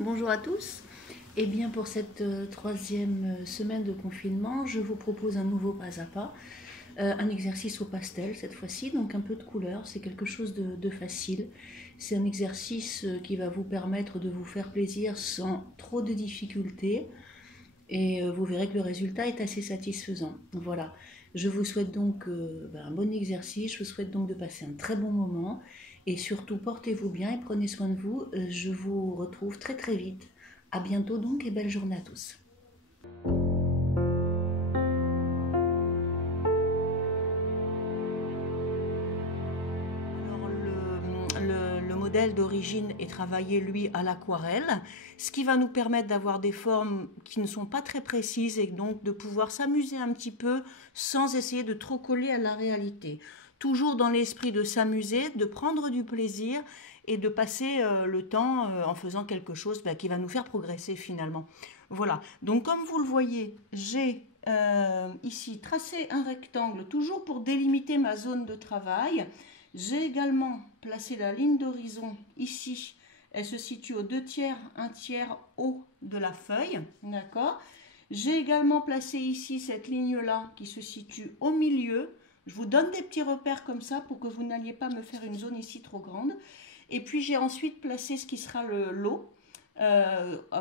Bonjour à tous. Eh bien, pour cette troisième semaine de confinement, je vous propose un nouveau pas à pas, un exercice au pastel cette fois-ci, donc un peu de couleur, c'est quelque chose de facile. C'est un exercice qui va vous permettre de vous faire plaisir sans trop de difficultés et vous verrez que le résultat est assez satisfaisant. Voilà, je vous souhaite donc un bon exercice, je vous souhaite donc de passer un très bon moment et surtout portez-vous bien et prenez soin de vous. Je vous retrouve très très vite. À bientôt donc et belle journée à tous. Alors le modèle d'origine est travaillé lui à l'aquarelle, ce qui va nous permettre d'avoir des formes qui ne sont pas très précises et donc de pouvoir s'amuser un petit peu sans essayer de trop coller à la réalité. Toujours dans l'esprit de s'amuser, de prendre du plaisir et de passer le temps en faisant quelque chose qui va nous faire progresser finalement. Voilà, donc comme vous le voyez, j'ai ici tracé un rectangle toujours pour délimiter ma zone de travail. J'ai également placé la ligne d'horizon ici. Elle se situe aux 2/3, 1/3 haut de la feuille. D'accord. J'ai également placé ici cette ligne-là qui se situe au milieu. Je vous donne des petits repères comme ça pour que vous n'alliez pas me faire une zone ici trop grande. Et puis j'ai ensuite placé ce qui sera le lot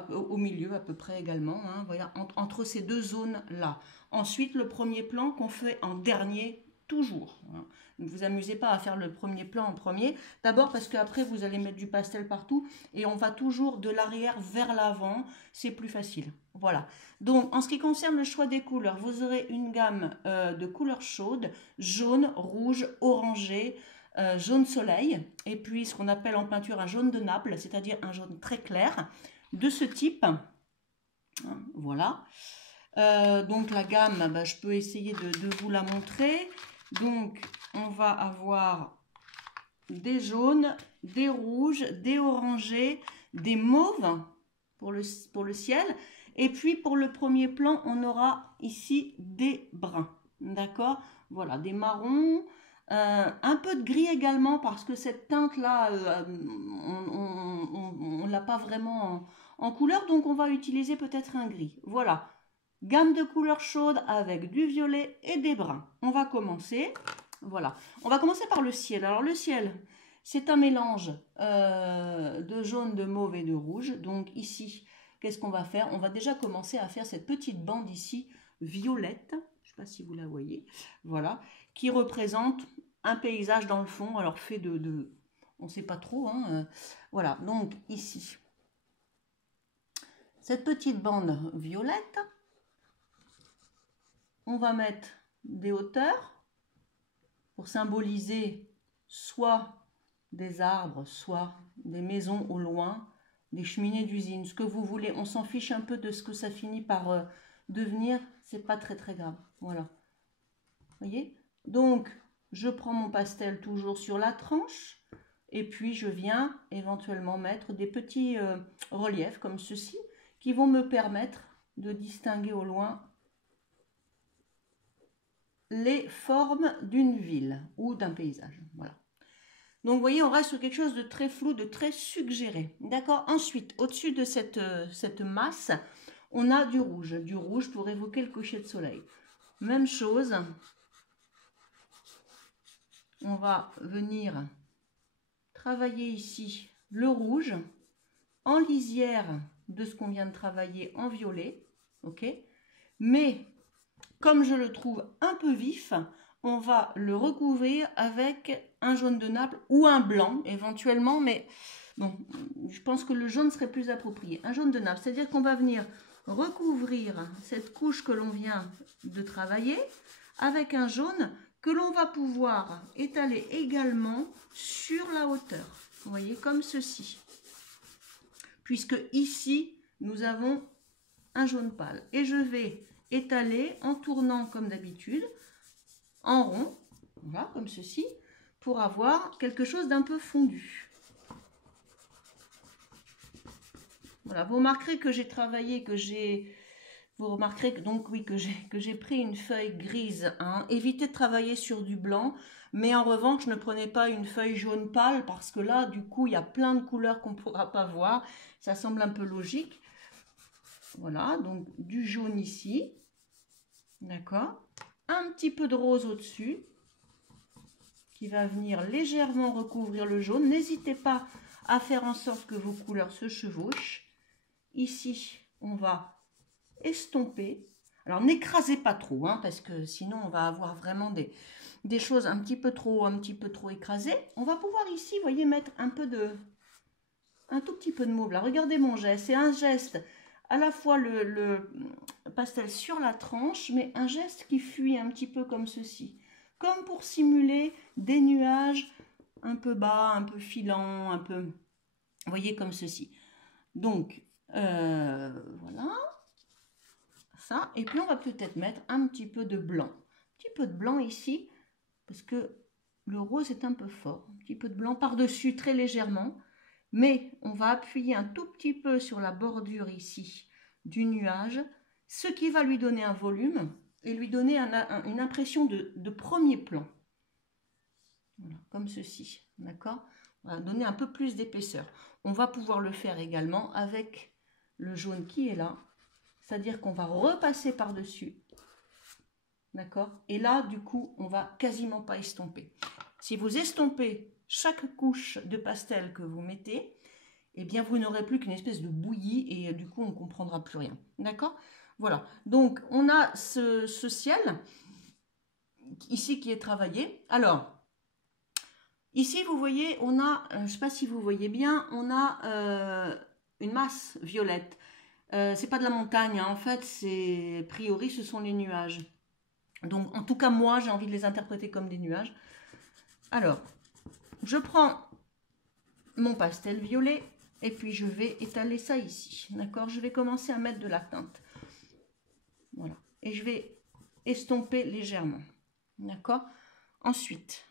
au milieu à peu près également, hein, voilà, entre ces deux zones-là. Ensuite, le premier plan qu'on fait en dernier toujours. Hein. Ne vous amusez pas à faire le premier plan en premier. D'abord parce qu'après, vous allez mettre du pastel partout et on va toujours de l'arrière vers l'avant. C'est plus facile. Voilà. Donc, en ce qui concerne le choix des couleurs, vous aurez une gamme de couleurs chaudes, jaune, rouge, orangé, jaune soleil, et puis ce qu'on appelle en peinture un jaune de Naples, c'est-à-dire un jaune très clair, de ce type. Voilà. Donc la gamme, je peux essayer de vous la montrer. Donc on va avoir des jaunes, des rouges, des orangés, des mauves pour le ciel. Et puis pour le premier plan, on aura ici des bruns. D'accord? Voilà, des marrons. Un peu de gris également parce que cette teinte-là, on ne l'a pas vraiment en couleur. Donc on va utiliser peut-être un gris. Voilà. Gamme de couleurs chaudes avec du violet et des bruns. On va commencer. Voilà. On va commencer par le ciel. Alors le ciel, c'est un mélange de jaune, de mauve et de rouge. Donc ici, qu'est-ce qu'on va faire? On va déjà commencer à faire cette petite bande ici, violette. Je ne sais pas si vous la voyez. Voilà. Qui représente un paysage dans le fond. Alors fait on ne sait pas trop. Hein, voilà. Donc ici, cette petite bande violette. On va mettre des hauteurs pour symboliser soit des arbres, soit des maisons au loin, des cheminées d'usine, ce que vous voulez. On s'en fiche un peu de ce que ça finit par devenir, c'est pas très très grave. Voilà. Voyez? Donc, je prends mon pastel toujours sur la tranche et puis je viens éventuellement mettre des petits reliefs comme ceci qui vont me permettre de distinguer au loin les formes d'une ville ou d'un paysage. Voilà. Donc, vous voyez, on reste sur quelque chose de très flou, de très suggéré. D'accord? Ensuite, au-dessus de cette masse, on a du rouge pour évoquer le coucher de soleil. Même chose. On va venir travailler ici le rouge en lisière de ce qu'on vient de travailler en violet. Ok? Mais comme je le trouve un peu vif, on va le recouvrir avec un jaune de Naples ou un blanc éventuellement, mais bon, je pense que le jaune serait plus approprié. Un jaune de Naples, c'est-à-dire qu'on va venir recouvrir cette couche que l'on vient de travailler avec un jaune que l'on va pouvoir étaler également sur la hauteur. Vous voyez, comme ceci. Puisque ici, nous avons un jaune pâle. Et je vais étaler en tournant comme d'habitude en rond, voilà, comme ceci, pour avoir quelque chose d'un peu fondu. Voilà, vous remarquerez que j'ai travaillé, vous remarquerez que, donc oui, que j'ai pris une feuille grise. Hein. Évitez de travailler sur du blanc, Mais en revanche, ne prenez pas une feuille jaune pâle parce que là, du coup, il y a plein de couleurs qu'on ne pourra pas voir. Ça semble un peu logique. Voilà, donc du jaune ici. D'accord. Un petit peu de rose au-dessus qui va venir légèrement recouvrir le jaune. N'hésitez pas à faire en sorte que vos couleurs se chevauchent. Ici, on va estomper. Alors, n'écrasez pas trop, hein, parce que sinon, on va avoir vraiment des choses un petit peu trop écrasées. On va pouvoir ici, vous voyez, mettre un tout petit peu de mauve. Là, regardez mon geste. C'est un geste, à la fois le pastel sur la tranche, mais un geste qui fuit un petit peu comme ceci. Comme pour simuler des nuages un peu bas, un peu filants, un peu, vous voyez, comme ceci. Donc, voilà. Ça. Et puis, on va peut-être mettre un petit peu de blanc. Un petit peu de blanc ici, parce que le rose est un peu fort. Un petit peu de blanc par-dessus, très légèrement. Mais on va appuyer un tout petit peu sur la bordure ici du nuage, ce qui va lui donner un volume et lui donner une impression de premier plan. Voilà, comme ceci, d'accord? On va donner un peu plus d'épaisseur. On va pouvoir le faire également avec le jaune qui est là, c'est-à-dire qu'on va repasser par-dessus, d'accord? Et là, du coup, on va quasiment pas estomper. Si vous estompez chaque couche de pastel que vous mettez, eh bien, vous n'aurez plus qu'une espèce de bouillie et du coup, on ne comprendra plus rien. D'accord? Voilà. Donc, on a ce ciel ici qui est travaillé. Alors, ici, vous voyez, on a, je ne sais pas si vous voyez bien, on a une masse violette. C'est pas de la montagne, hein. En fait, a priori, ce sont les nuages. Donc, en tout cas, moi, j'ai envie de les interpréter comme des nuages. Alors, je prends mon pastel violet et puis je vais étaler ça ici. D'accord? Je vais commencer à mettre de la teinte. Voilà. Et je vais estomper légèrement. D'accord? Ensuite,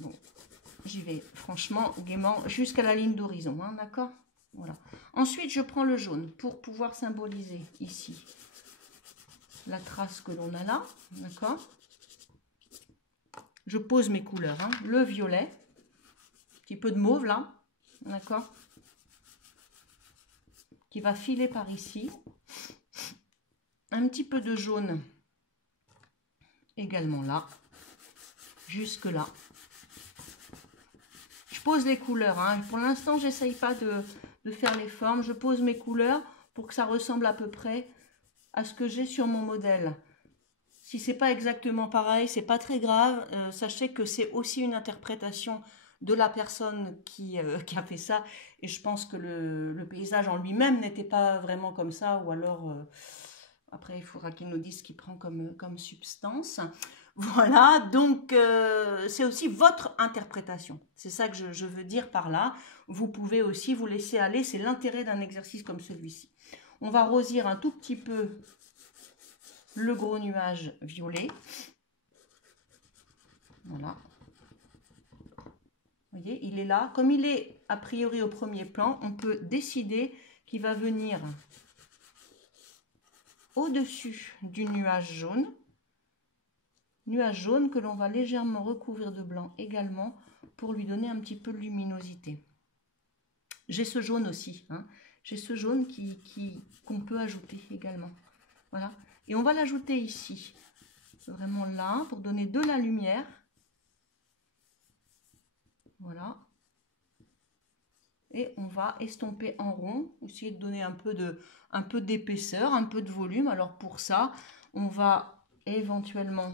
bon, j'y vais franchement gaiement jusqu'à la ligne d'horizon. Hein, d'accord? Voilà. Ensuite, je prends le jaune pour pouvoir symboliser ici la trace que l'on a là. D'accord? Je pose mes couleurs. Hein. Le violet, un petit peu de mauve là. D'accord? Qui va filer par ici. Un petit peu de jaune également là. Jusque là. Je pose les couleurs. Hein. Pour l'instant, j'essaye pas de faire les formes. Je pose mes couleurs pour que ça ressemble à peu près à ce que j'ai sur mon modèle. Si c'est pas exactement pareil, c'est pas très grave. Sachez que c'est aussi une interprétation de la personne qui a fait ça. Et je pense que le paysage en lui-même n'était pas vraiment comme ça. Ou alors, après, il faudra qu'il nous dise ce qu'il prend comme substance. Voilà, donc c'est aussi votre interprétation. C'est ça que je veux dire par là. Vous pouvez aussi vous laisser aller. C'est l'intérêt d'un exercice comme celui-ci. On va rosir un tout petit peu le gros nuage violet. Voilà. Vous voyez, il est là. Comme il est a priori au premier plan, on peut décider qu'il va venir au-dessus du nuage jaune. Nuage jaune que l'on va légèrement recouvrir de blanc également pour lui donner un petit peu de luminosité. J'ai ce jaune aussi. Hein. J'ai ce jaune qu'on peut ajouter également. Voilà. Et on va l'ajouter ici. Vraiment là, pour donner de la lumière. Voilà. Et on va estomper en rond, essayer de donner un peu d'épaisseur, un peu de volume. Alors pour ça, on va éventuellement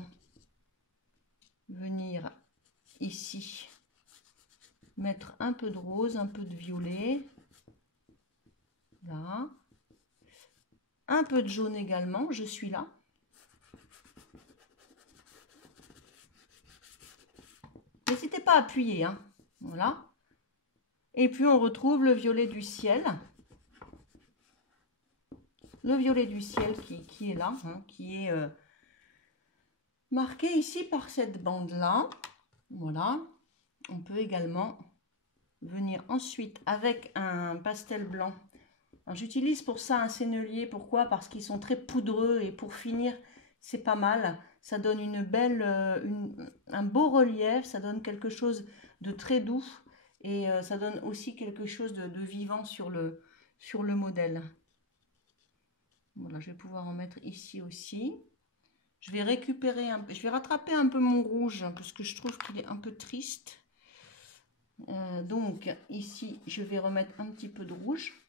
venir ici mettre un peu de rose, un peu de violet. Là. Un peu de jaune également, je suis là. N'hésitez pas à appuyer, hein. Voilà. Et puis on retrouve le violet du ciel. Le violet du ciel qui est là, hein, qui est marqué ici par cette bande-là. Voilà. On peut également venir ensuite avec un pastel blanc. J'utilise pour ça un sennelier. Pourquoi? Parce qu'ils sont très poudreux et pour finir, c'est pas mal. Ça donne une belle, un beau relief, ça donne quelque chose de très doux et ça donne aussi quelque chose de vivant sur le modèle. Voilà, je vais pouvoir en mettre ici aussi. Je vais récupérer je vais rattraper un peu mon rouge parce que je trouve qu'il est un peu triste. Donc ici, je vais remettre un petit peu de rouge.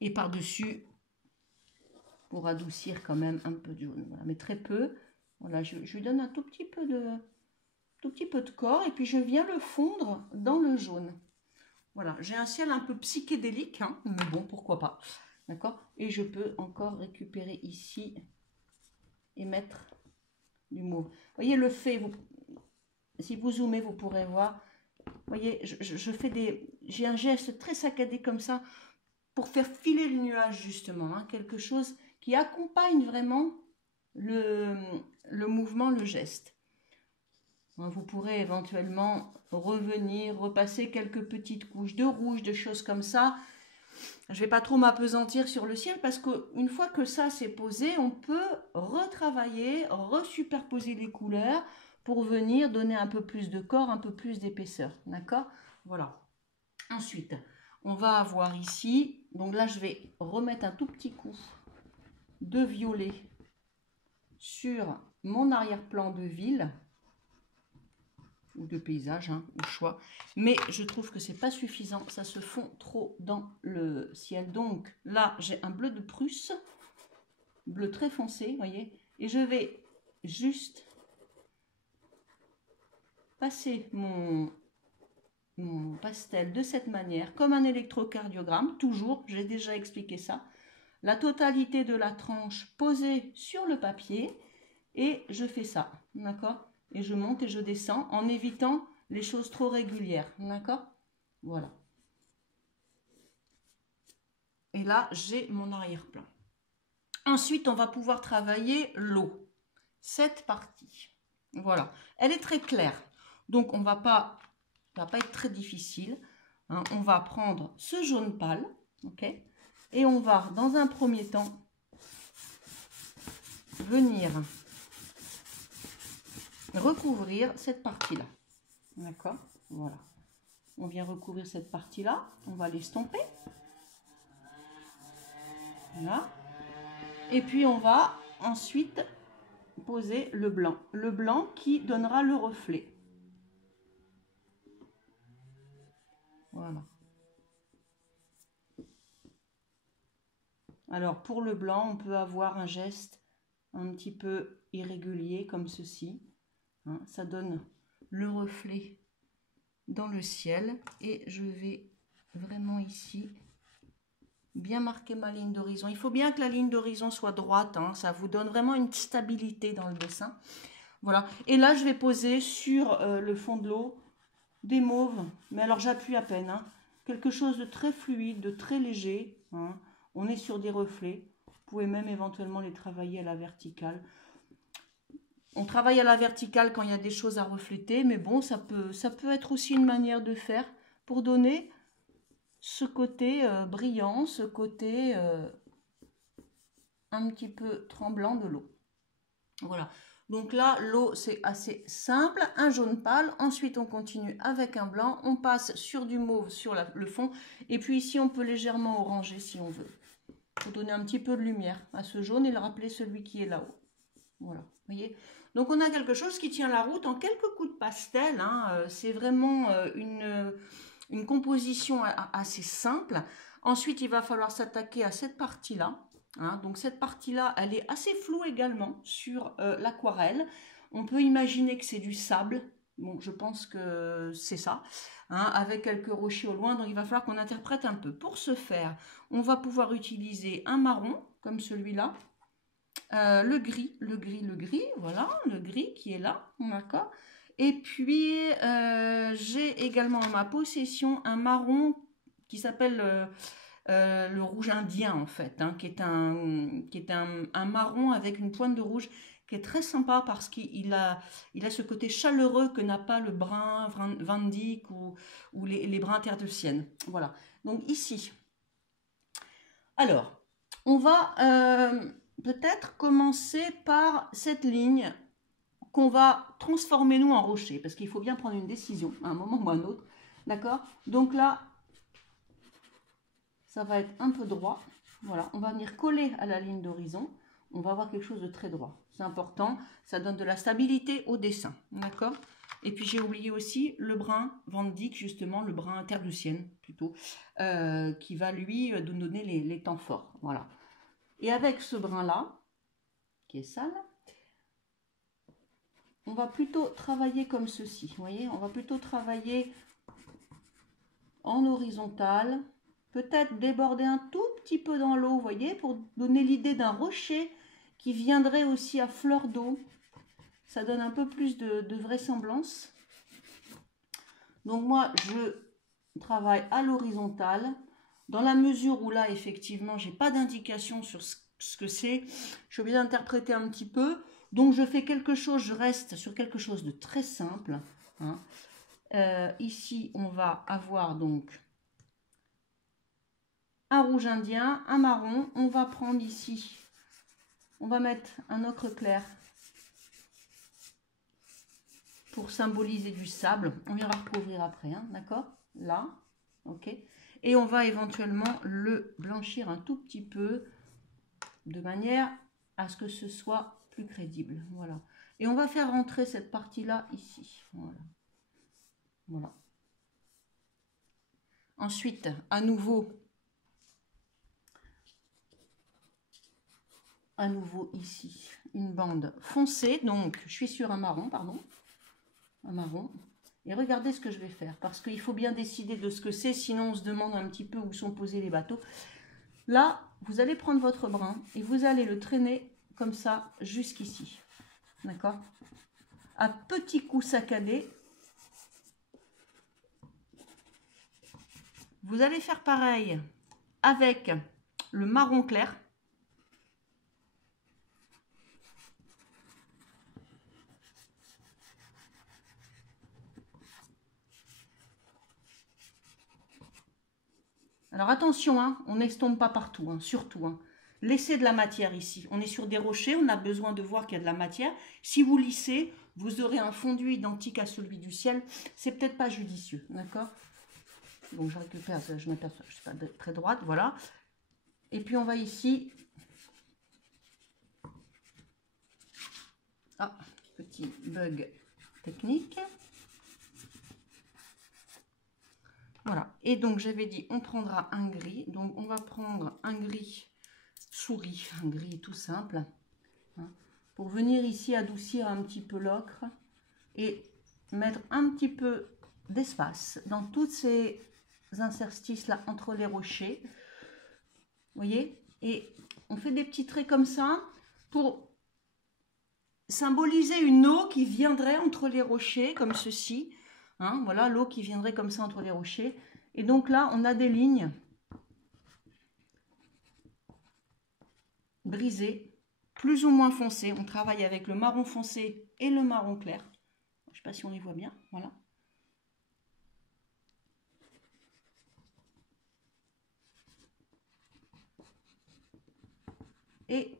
Et par-dessus, pour adoucir quand même un peu de jaune. Voilà, mais très peu. Voilà, je lui donne un tout petit peu de corps et puis je viens le fondre dans le jaune. Voilà, j'ai un ciel un peu psychédélique, hein, mais bon, pourquoi pas. D'accord? Et je peux encore récupérer ici et mettre du mauve. Vous voyez le fait, si vous zoomez, vous pourrez voir. Vous voyez, j'ai un geste très saccadé comme ça pour faire filer le nuage justement, hein, quelque chose qui accompagne vraiment le mouvement, le geste. Vous pourrez éventuellement revenir, repasser quelques petites couches de rouge, de choses comme ça. Je ne vais pas trop m'apesantir sur le ciel parce qu'une fois que ça c'est posé, on peut retravailler, resuperposer les couleurs pour venir donner un peu plus de corps, un peu plus d'épaisseur. D'accord? Voilà. Ensuite, on va avoir ici, donc là je vais remettre un tout petit coup de violet sur mon arrière-plan de ville ou de paysage, hein, au choix. Mais je trouve que c'est pas suffisant, ça se fond trop dans le ciel. Donc là, j'ai un bleu de Prusse, bleu très foncé, voyez, et je vais juste passer mon pastel de cette manière, comme un électrocardiogramme, toujours, j'ai déjà expliqué ça. La totalité de la tranche posée sur le papier, et je fais ça, d'accord? Et je monte et je descends en évitant les choses trop régulières, d'accord? Voilà. Et là, j'ai mon arrière-plan. Ensuite, on va pouvoir travailler l'eau. Cette partie, voilà. Elle est très claire, donc on va pas être très difficile. Hein. On va prendre ce jaune pâle, ok? Et on va, dans un premier temps, venir recouvrir cette partie-là. D'accord? Voilà. On vient recouvrir cette partie-là. On va l'estomper. Voilà. Et puis, on va ensuite poser le blanc. Le blanc qui donnera le reflet. Voilà. Alors, pour le blanc, on peut avoir un geste un petit peu irrégulier comme ceci. Hein, ça donne le reflet dans le ciel. Et je vais vraiment ici bien marquer ma ligne d'horizon. Il faut bien que la ligne d'horizon soit droite. Hein, ça vous donne vraiment une stabilité dans le dessin. Voilà. Et là, je vais poser sur le fond de l'eau des mauves. Mais alors, j'appuie à peine. Hein, quelque chose de très fluide, de très léger. Hein. On est sur des reflets. Vous pouvez même éventuellement les travailler à la verticale. On travaille à la verticale quand il y a des choses à refléter, mais bon, ça peut être aussi une manière de faire pour donner ce côté brillant, ce côté un petit peu tremblant de l'eau. Voilà. Donc là, l'eau, c'est assez simple, un jaune pâle. Ensuite, on continue avec un blanc. On passe sur du mauve sur le fond. Et puis ici, on peut légèrement oranger si on veut. Pour donner un petit peu de lumière à ce jaune et le rappeler celui qui est là-haut. Voilà, vous voyez. Donc on a quelque chose qui tient la route en quelques coups de pastel. Hein. C'est vraiment une composition assez simple. Ensuite, il va falloir s'attaquer à cette partie-là. Hein. Donc cette partie-là, elle est assez floue également sur l'aquarelle. On peut imaginer que c'est du sable. Bon, je pense que c'est ça, hein, avec quelques rochers au loin. Donc il va falloir qu'on interprète un peu. Pour ce faire, on va pouvoir utiliser un marron, comme celui-là. Le gris, voilà, le gris qui est là, d'accord. Et puis, j'ai également en ma possession un marron qui s'appelle le rouge indien, en fait, hein, qui est un marron avec une pointe de rouge qui est très sympa parce qu'il a ce côté chaleureux que n'a pas le brun Van Dyck ou les bruns terre de Sienne. Voilà, donc ici. Alors, on va peut-être commencer par cette ligne qu'on va transformer nous en rocher, parce qu'il faut bien prendre une décision à un moment ou à un autre, d'accord? Donc là, ça va être un peu droit, voilà, on va venir coller à la ligne d'horizon, on va avoir quelque chose de très droit, c'est important, ça donne de la stabilité au dessin, d'accord? Et puis j'ai oublié aussi le brin Van Dyck, justement, le brin Terre-du-Ciel, plutôt, qui va lui nous donner les temps forts, voilà. Et avec ce brin-là, qui est sale, on va plutôt travailler comme ceci, vous voyez, on va plutôt travailler en horizontal, peut-être déborder un tout petit peu dans l'eau, vous voyez, pour donner l'idée d'un rocher qui viendrait aussi à fleur d'eau. Ça donne un peu plus de vraisemblance. Donc moi, je travaille à l'horizontale, dans la mesure où là, effectivement, j'ai pas d'indication sur ce que c'est. Je suis obligée d'interpréter un petit peu. Donc je fais quelque chose, je reste sur quelque chose de très simple, hein. Ici, on va avoir donc un rouge indien, un marron. On va prendre ici, on va mettre un ocre clair pour symboliser du sable. On viendra recouvrir après, hein, d'accord? Là, ok. Et on va éventuellement le blanchir un tout petit peu de manière à ce que ce soit plus crédible. Voilà. Et on va faire rentrer cette partie-là ici. Voilà. Voilà. Ensuite, à nouveau ici, une bande foncée. Donc, je suis sur un marron, pardon. Un marron. Et regardez ce que je vais faire, parce qu'il faut bien décider de ce que c'est, sinon on se demande un petit peu où sont posés les bateaux. Là, vous allez prendre votre brin et vous allez le traîner comme ça jusqu'ici. D'accord? À petits coups saccadés. Vous allez faire pareil avec le marron clair. Alors attention, hein, on n'estompe pas partout, hein, surtout. Hein. Laissez de la matière ici. On est sur des rochers, on a besoin de voir qu'il y a de la matière. Si vous lissez, vous aurez un fondu identique à celui du ciel. C'est peut-être pas judicieux, d'accord? Donc je récupère, je m'aperçois, je suis pas très droite, voilà. Et puis on va ici. Ah, petit bug technique. Voilà. Et donc j'avais dit, on prendra un gris. Donc on va prendre un gris souris, un gris tout simple, hein, pour venir ici adoucir un petit peu l'ocre et mettre un petit peu d'espace dans toutes ces interstices là entre les rochers. Vous voyez? Et on fait des petits traits comme ça pour symboliser une eau qui viendrait entre les rochers, comme ceci. Hein, voilà, l'eau qui viendrait comme ça entre les rochers. Et donc là, on a des lignes brisées, plus ou moins foncées. On travaille avec le marron foncé et le marron clair. Je ne sais pas si on les voit bien. Voilà. Et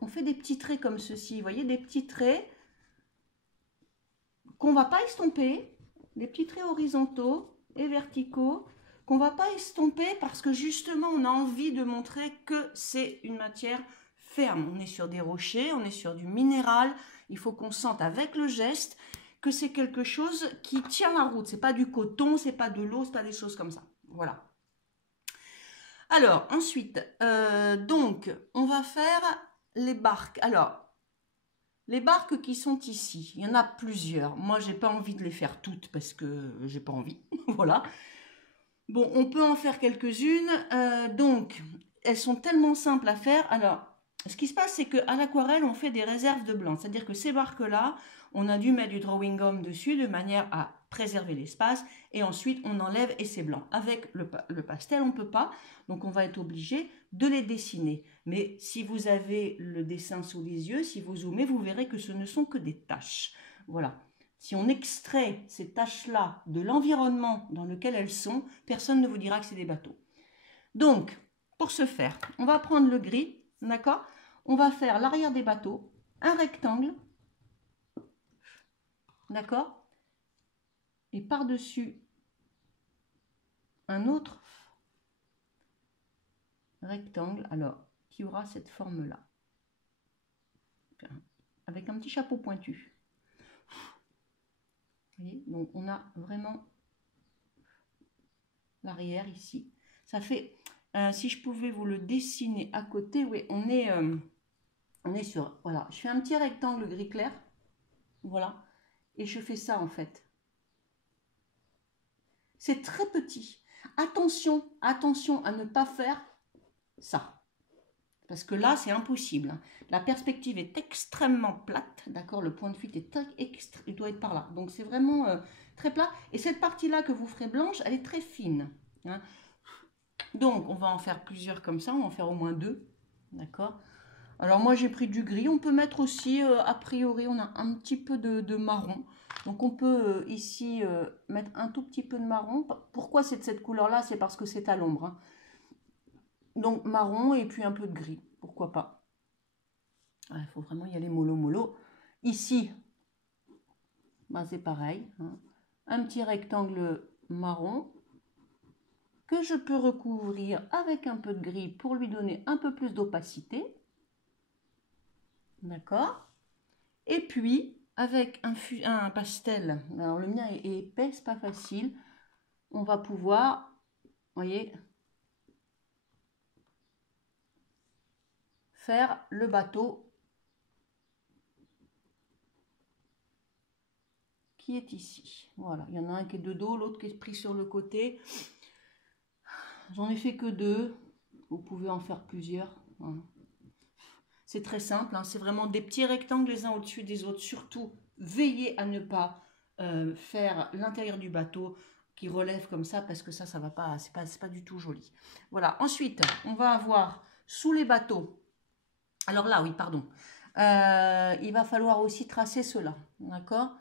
on fait des petits traits comme ceci. Vous voyez, des petits traits qu'on ne va pas estomper, des petits traits horizontaux et verticaux qu'on ne va pas estomper parce que justement on a envie de montrer que c'est une matière ferme. On est sur des rochers, on est sur du minéral. Il faut qu'on sente avec le geste que c'est quelque chose qui tient la route. C'est pas du coton, c'est pas de l'eau, c'est pas des choses comme ça. Voilà. Alors ensuite, donc on va faire les barques. Alors les barques qui sont ici, il y en a plusieurs. Moi, j'ai pas envie de les faire toutes parce que j'ai pas envie. Voilà. Bon, on peut en faire quelques-unes. Donc, elles sont tellement simples à faire. Alors, ce qui se passe, c'est qu'à l'aquarelle, on fait des réserves de blanc. C'est-à-dire que ces barques-là, on a dû mettre du drawing gum dessus de manière à préserver l'espace. Et ensuite, on enlève et c'est blanc. Avec le pastel, on ne peut pas. Donc, on va être obligé de les dessiner. Mais si vous avez le dessin sous les yeux, si vous zoomez, vous verrez que ce ne sont que des taches. Voilà. Si on extrait ces taches-là de l'environnement dans lequel elles sont, personne ne vous dira que c'est des bateaux. Donc, pour ce faire, on va prendre le gris, d'accord? On va faire l'arrière des bateaux, un rectangle, d'accord? Et par-dessus, un autre rectangle, alors, qui aura cette forme-là. Avec un petit chapeau pointu. Vous voyez, donc on a vraiment l'arrière ici. Ça fait, si je pouvais vous le dessiner à côté, oui, on est sur, voilà, je fais un petit rectangle gris clair, voilà, et je fais ça en fait. C'est très petit. Attention, attention à ne pas faire ça. Parce que là, c'est impossible. La perspective est extrêmement plate, d'accord? Le point de fuite est il doit être par là. Donc, c'est vraiment très plat. Et cette partie-là que vous ferez blanche, elle est très fine. Hein. Donc, on va en faire plusieurs comme ça. On va en faire au moins 2, d'accord? Alors, moi, j'ai pris du gris. On peut mettre aussi, a priori, on a un petit peu de marron. Donc, on peut ici mettre un tout petit peu de marron. Pourquoi c'est de cette couleur-là? C'est parce que c'est à l'ombre. Hein. Donc, marron et puis un peu de gris. Pourquoi pas? Il faut vraiment y aller mollo mollo. Ici, ben c'est pareil. Hein. Un petit rectangle marron que je peux recouvrir avec un peu de gris pour lui donner un peu plus d'opacité. D'accord? Et puis, avec un pastel, alors le mien est épais, c'est pas facile, on va pouvoir, voyez, faire le bateau qui est ici. Voilà, il y en a un qui est de dos, l'autre qui est pris sur le côté. J'en ai fait que 2. Vous pouvez en faire plusieurs. Voilà. C'est très simple. Hein. C'est vraiment des petits rectangles les uns au-dessus des autres. Surtout, veillez à ne pas faire l'intérieur du bateau qui relève comme ça parce que ça va pas. C'est pas du tout joli. Voilà. Ensuite, on va avoir sous les bateaux. Alors là, oui, pardon. Il va falloir aussi tracer cela. D'accord?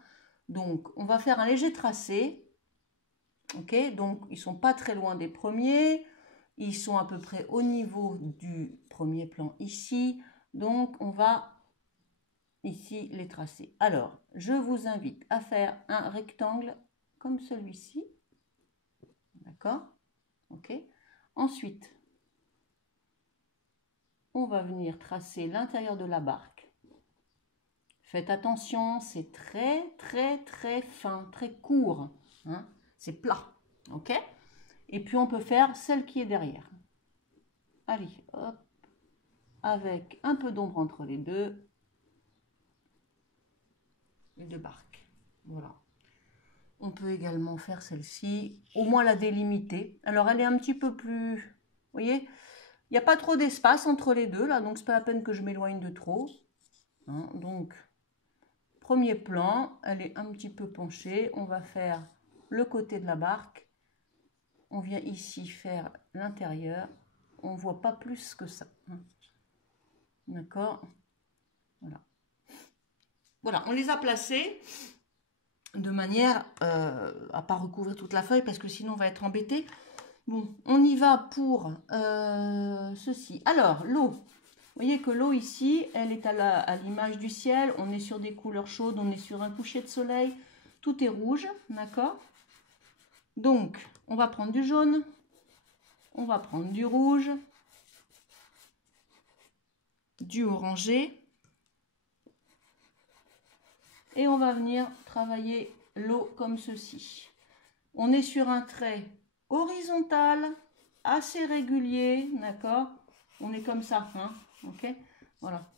Donc, on va faire un léger tracé. Ok, donc ils sont pas très loin des premiers, ils sont à peu près au niveau du premier plan ici, donc on va ici les tracer. Alors, je vous invite à faire un rectangle comme celui-ci, d'accord? Ok. Ensuite, on va venir tracer l'intérieur de la barque. Faites attention, c'est très très très fin, très court, hein? C'est plat, ok? Et puis on peut faire celle qui est derrière. Allez, hop, avec un peu d'ombre entre les deux barques. Voilà. On peut également faire celle-ci, au moins la délimiter. Alors elle est un petit peu plus, vous voyez, il n'y a pas trop d'espace entre les deux là, donc c'est pas la peine que je m'éloigne de trop. Hein, donc premier plan, elle est un petit peu penchée. On va faire le côté de la barque. On vient ici faire l'intérieur. On ne voit pas plus que ça. Hein. D'accord? Voilà. Voilà, on les a placés de manière à ne pas recouvrir toute la feuille parce que sinon on va être embêté. Bon, on y va pour ceci. Alors, l'eau. Vous voyez que l'eau ici, elle est à l'image du ciel. On est sur des couleurs chaudes, on est sur un coucher de soleil. Tout est rouge, d'accord? Donc, on va prendre du jaune. On va prendre du rouge. Du orangé. Et on va venir travailler l'eau comme ceci. On est sur un trait horizontal, assez régulier, d'accord? On est comme ça, hein? Ok? Voilà.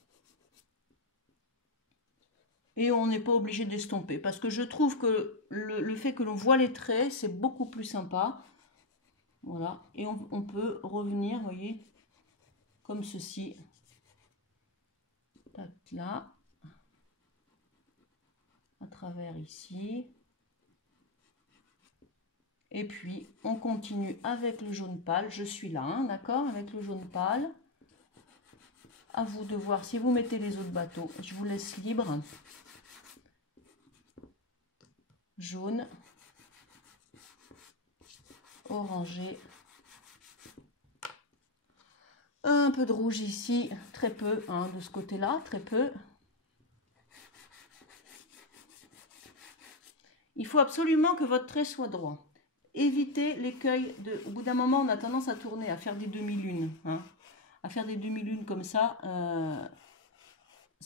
Et on n'est pas obligé d'estomper, parce que je trouve que le fait que l'on voit les traits, c'est beaucoup plus sympa. Voilà. Et on peut revenir, vous voyez, comme ceci. Tac, là. À travers ici. Et puis, on continue avec le jaune pâle. Je suis là, hein, d'accord, avec le jaune pâle. À vous de voir si vous mettez les autres bateaux. Je vous laisse libre. Jaune. Orangé. Un peu de rouge ici, très peu, hein, de ce côté-là, très peu. Il faut absolument que votre trait soit droit. Évitez l'écueil de... Au bout d'un moment, on a tendance à tourner, à faire des demi-lunes. Hein. À faire des demi-lunes comme ça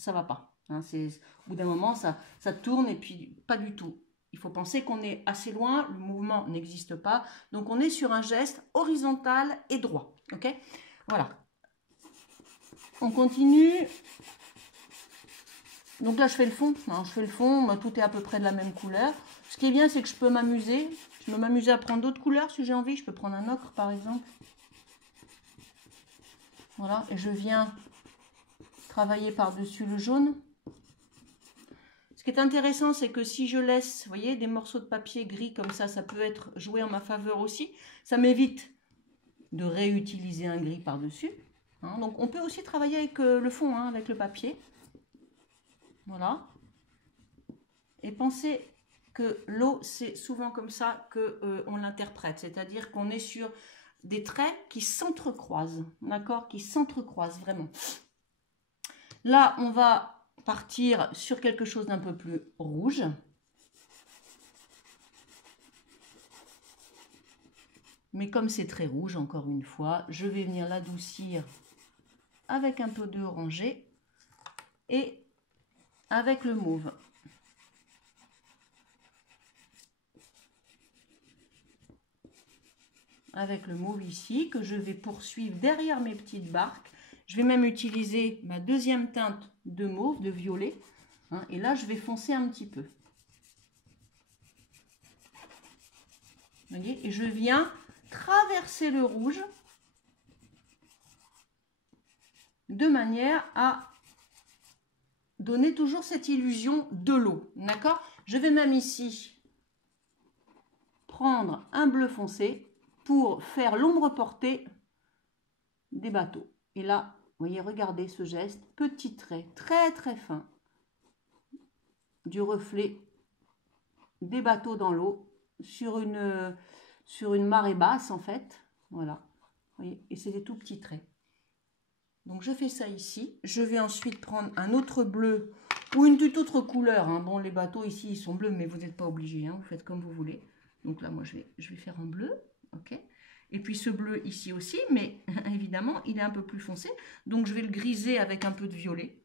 va pas. Hein. Au bout d'un moment, ça tourne et puis pas du tout. Il faut penser qu'on est assez loin, le mouvement n'existe pas. Donc, on est sur un geste horizontal et droit. Ok? Voilà. On continue. Donc là, je fais le fond. Hein, je fais le fond. Tout est à peu près de la même couleur. Ce qui est bien, c'est que je peux m'amuser. Je peux m'amuser à prendre d'autres couleurs si j'ai envie. Je peux prendre un ocre, par exemple. Voilà. Et je viens travailler par-dessus le jaune. Ce qui est intéressant, c'est que si je laisse, vous voyez, des morceaux de papier gris comme ça peut être joué en ma faveur aussi. Ça m'évite de réutiliser un gris par-dessus. Hein, donc, on peut aussi travailler avec le fond, hein, avec le papier. Voilà. Et pensez que l'eau, c'est souvent comme ça qu'on l'interprète. C'est-à-dire qu'on est sur des traits qui s'entrecroisent. D'accord? Qui s'entrecroisent vraiment. Là, on va partir sur quelque chose d'un peu plus rouge. Mais comme c'est très rouge, encore une fois, je vais venir l'adoucir avec un peu de orangé et avec le mauve. Avec le mauve ici, que je vais poursuivre derrière mes petites barques. Je vais même utiliser ma deuxième teinte de mauve, de violet. Hein, et là, je vais foncer un petit peu. Vous voyez, et je viens traverser le rouge de manière à donner toujours cette illusion de l'eau. D'accord? Je vais même ici prendre un bleu foncé pour faire l'ombre portée des bateaux. Et là, vous voyez, regardez ce geste, petit trait très très fin du reflet des bateaux dans l'eau sur une marée basse en fait. Voilà, vous voyez, et c'est des tout petits traits. Donc je fais ça ici. Je vais ensuite prendre un autre bleu ou une toute autre couleur. Hein. Bon, les bateaux ici, ils sont bleus, mais vous n'êtes pas obligés. Hein. Vous faites comme vous voulez. Donc là, moi, je vais faire un bleu. Ok. Et puis ce bleu ici aussi, mais évidemment, il est un peu plus foncé. Donc je vais le griser avec un peu de violet.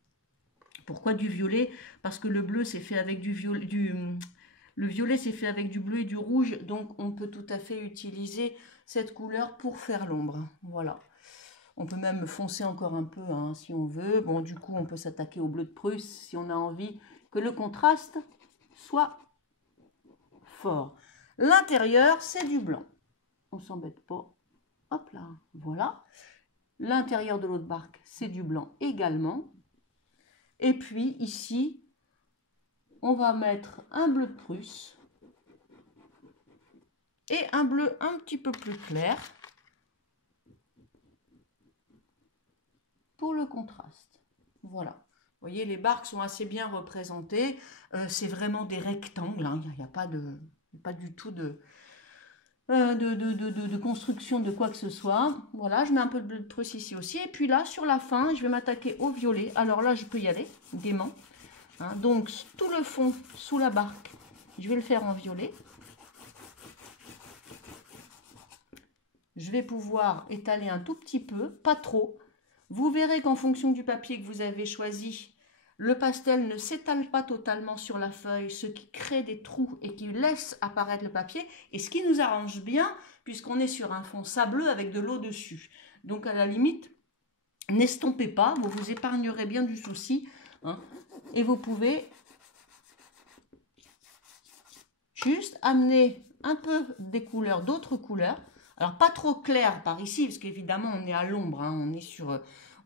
Pourquoi du violet? Parce que le bleu, c'est fait avec du violet. Le violet, c'est fait avec du bleu et du rouge. Donc on peut tout à fait utiliser cette couleur pour faire l'ombre. Voilà. On peut même foncer encore un peu hein, si on veut. Bon, du coup, on peut s'attaquer au bleu de Prusse si on a envie que le contraste soit fort. L'intérieur, c'est du blanc. On ne s'embête pas. Hop là, voilà. L'intérieur de l'autre barque, c'est du blanc également. Et puis, ici, on va mettre un bleu de Prusse et un bleu un petit peu plus clair. Pour le contraste. Voilà. Vous voyez, les barques sont assez bien représentées. C'est vraiment des rectangles. Hein. Il n'y a pas du tout de construction de quoi que ce soit. Voilà, je mets un peu de bleu de Prusse ici aussi. Et puis là, sur la fin, je vais m'attaquer au violet. Alors là, je peux y aller gaiement. Hein. Donc, tout le fond sous la barque, je vais le faire en violet. Je vais pouvoir étaler un tout petit peu, pas trop. Vous verrez qu'en fonction du papier que vous avez choisi, le pastel ne s'étale pas totalement sur la feuille, ce qui crée des trous et qui laisse apparaître le papier, et ce qui nous arrange bien, puisqu'on est sur un fond sableux avec de l'eau dessus. Donc à la limite, n'estompez pas, vous vous épargnerez bien du souci, hein, et vous pouvez juste amener un peu des couleurs, d'autres couleurs. Alors, pas trop clair par ici, parce qu'évidemment, on est à l'ombre. Hein,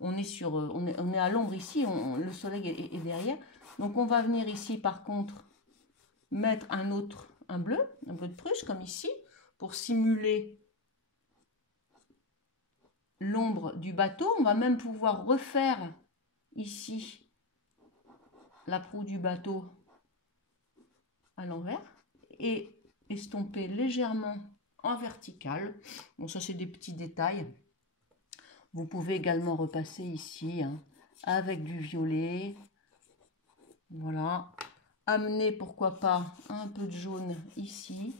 on est à l'ombre ici, le soleil est derrière. Donc, on va venir ici, par contre, mettre un bleu de Prusse, comme ici, pour simuler l'ombre du bateau. On va même pouvoir refaire ici la proue du bateau à l'envers et estomper légèrement en vertical. Bon, ça c'est des petits détails. Vous pouvez également repasser ici hein, avec du violet. Voilà. Amener, pourquoi pas, un peu de jaune ici.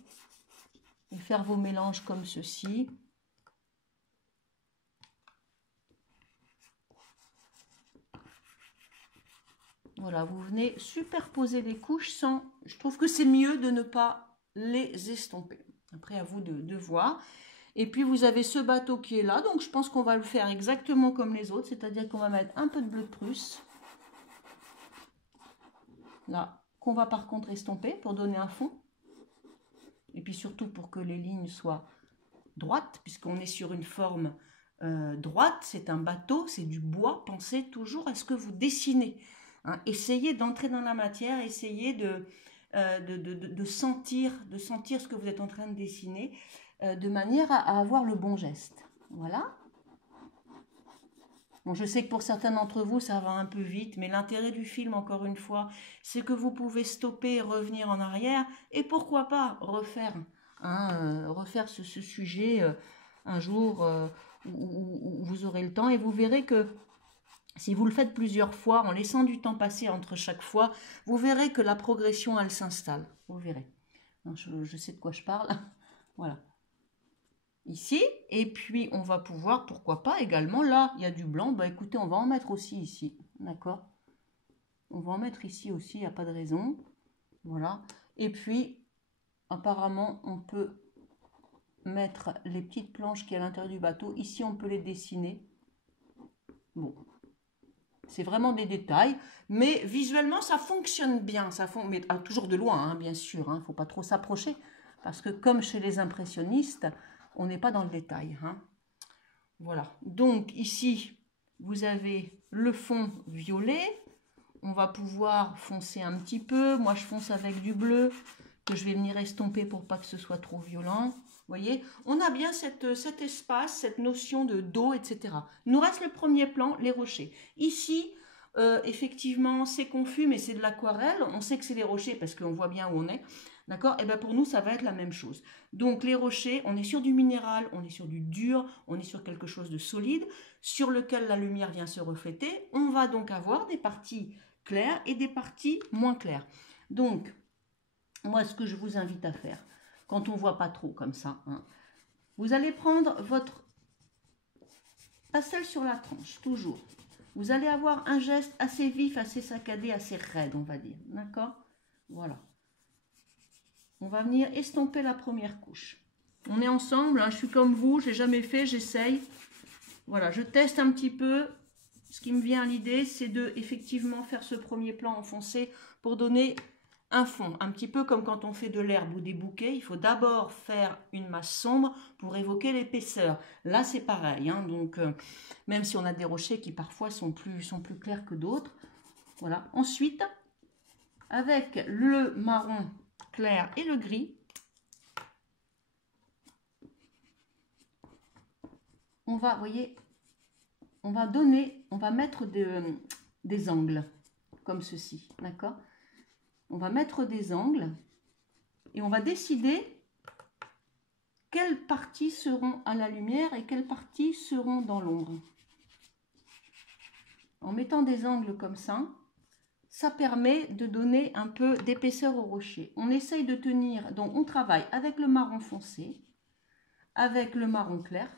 Et faire vos mélanges comme ceci. Voilà, vous venez superposer les couches sans... Je trouve que c'est mieux de ne pas les estomper. Après, à vous de voir. Et puis, vous avez ce bateau qui est là. Donc, je pense qu'on va le faire exactement comme les autres. C'est-à-dire qu'on va mettre un peu de bleu de Prusse. Là, qu'on va par contre estomper pour donner un fond. Et puis surtout pour que les lignes soient droites, puisqu'on est sur une forme droite. C'est un bateau, c'est du bois. Pensez toujours à ce que vous dessinez. Hein. Essayez d'entrer dans la matière, essayez de sentir ce que vous êtes en train de dessiner, de manière à avoir le bon geste. Voilà. Bon, je sais que pour certains d'entre vous, ça va un peu vite, mais l'intérêt du film, encore une fois, c'est que vous pouvez stopper et revenir en arrière, et pourquoi pas refaire, hein, refaire ce sujet un jour où vous aurez le temps, et vous verrez que si vous le faites plusieurs fois, en laissant du temps passer entre chaque fois, vous verrez que la progression, elle s'installe. Vous verrez. Je sais de quoi je parle. Voilà. Ici, et puis on va pouvoir, pourquoi pas également, là, il y a du blanc, bah écoutez, on va en mettre aussi ici, d'accord? On va en mettre ici aussi, il n'y a pas de raison. Voilà. Et puis, apparemment, on peut mettre les petites planches qui sont à l'intérieur du bateau. Ici, on peut les dessiner. Bon. C'est vraiment des détails, mais visuellement, ça fonctionne bien. Mais toujours de loin, hein, bien sûr. Il ne faut pas trop s'approcher, parce que comme chez les impressionnistes, on n'est pas dans le détail. Hein. Voilà. Donc, ici, vous avez le fond violet. On va pouvoir foncer un petit peu. Moi, je fonce avec du bleu que je vais venir estomper pour pas que ce soit trop violent. Vous voyez, on a bien cet espace, cette notion de d'eau, etc. Il nous reste le premier plan, les rochers. Ici, effectivement, c'est confus, mais c'est de l'aquarelle. On sait que c'est les rochers parce qu'on voit bien où on est. D'accord? Et bien pour nous, ça va être la même chose. Donc les rochers, on est sur du minéral, on est sur du dur, on est sur quelque chose de solide, sur lequel la lumière vient se refléter. On va donc avoir des parties claires et des parties moins claires. Donc, moi, ce que je vous invite à faire, quand on ne voit pas trop comme ça, hein, vous allez prendre votre pastel sur la tranche, toujours. Vous allez avoir un geste assez vif, assez saccadé, assez raide, on va dire. D'accord? Voilà. On va venir estomper la première couche. On est ensemble, hein, je suis comme vous, je n'ai jamais fait, j'essaye. Voilà, je teste un petit peu. Ce qui me vient à l'idée, c'est de effectivement faire ce premier plan enfoncé pour donner un fond. Un petit peu comme quand on fait de l'herbe ou des bouquets, il faut d'abord faire une masse sombre pour évoquer l'épaisseur. Là, c'est pareil. Hein, donc, même si on a des rochers qui parfois sont plus clairs que d'autres. Voilà. Ensuite, avec le marron clair et le gris, on va, voyez, on va mettre des angles comme ceci, d'accord? On va mettre des angles et on va décider quelles parties seront à la lumière et quelles parties seront dans l'ombre. En mettant des angles comme ça permet de donner un peu d'épaisseur au rocher. On essaye de tenir, donc on travaille avec le marron foncé, avec le marron clair.